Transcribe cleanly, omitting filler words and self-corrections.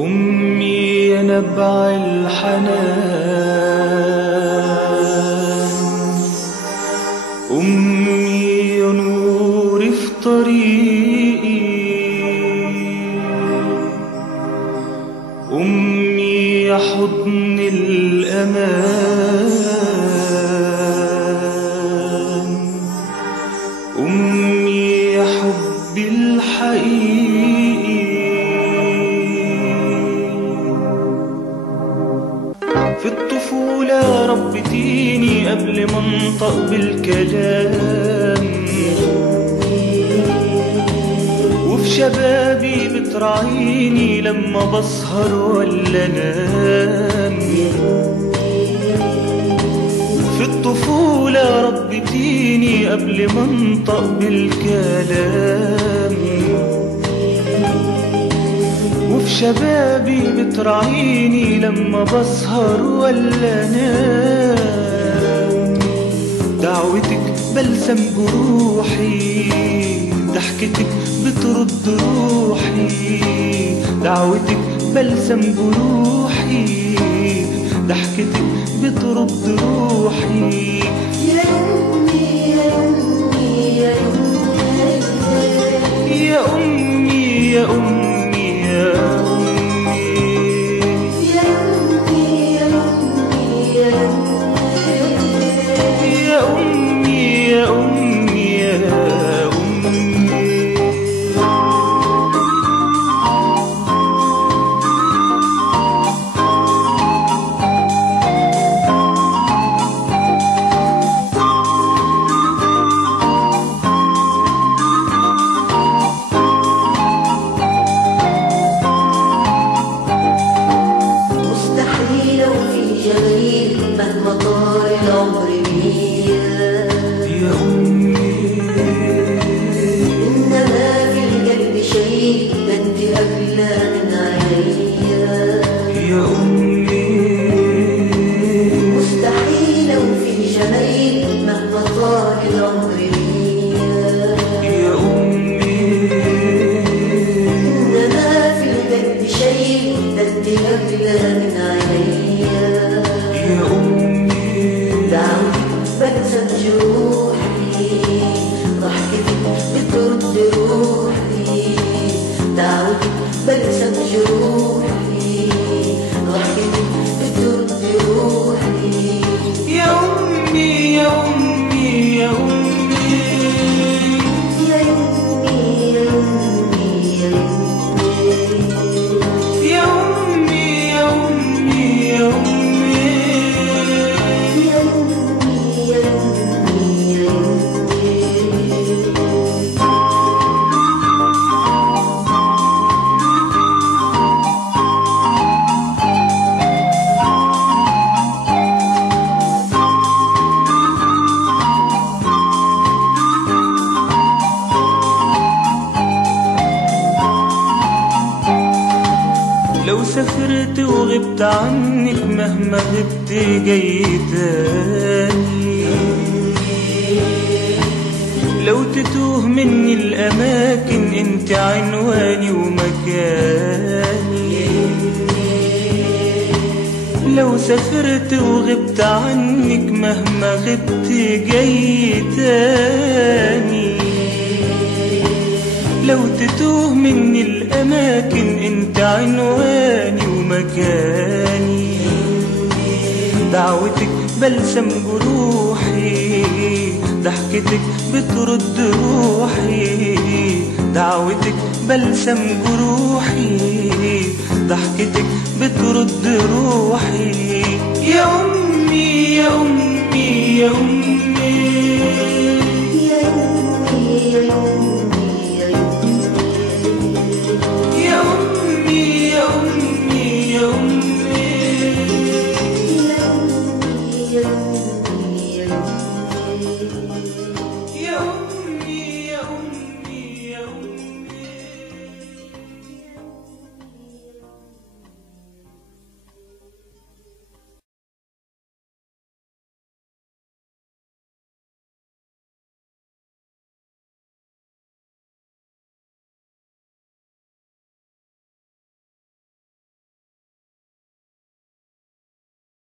أمي يا نبع الحنان، أمي يا نور في طريقي، أمي يا حضن الأمان، أمي يا حبي الحقيقي. في الطفولة ربتيني قبل ما انطق بالكلام، وفي شبابي بتراعيني لما بسهر ولا انام. في الطفولة ربتيني قبل ما انطق بالكلام، وفي شبابي بتراعيني لما بسهر ولا انام. دعوتك بلسم جروحي، ضحكتك بترد روحي. دعوتك بلسم جروحي، ضحكتك بترد روحي. يا أمي يا أمي يا أمي يا أمي يا أمي مهما طال العمر بيا. يا أمي إنما في القلب شيء ده انت أغلى من عينيا. يا أمي مستحيل وفي جميل مهما طال العمر بيا. يا أمي إنما في القلب شيء ده انت أغلى من عينيا. يا أمي دعوتك بلسم جروحي، ضحكتك بترد روحي. دعوتك بلسم جروحي، ضحكتك بترد روحي. يا أمي يا أمي يا أمي يا أمي يا أمي يا أمي يا أمي يا أمي يا لو سافرت وغبت عنك مهما غبت جاي تاني. لو تتوه مني الأماكن انت عنواني ومكاني. لو سافرت وغبت عنك مهما غبت جاي تاني. لو تتوه مني الأماكن انت عنواني ومكاني. دعوتك بلسم جروحي، ضحكتك بترد روحي. دعوتك بلسم جروحي، ضحكتك بترد روحي. يا أمي يا أمي يا أمي يا أمي يا أمي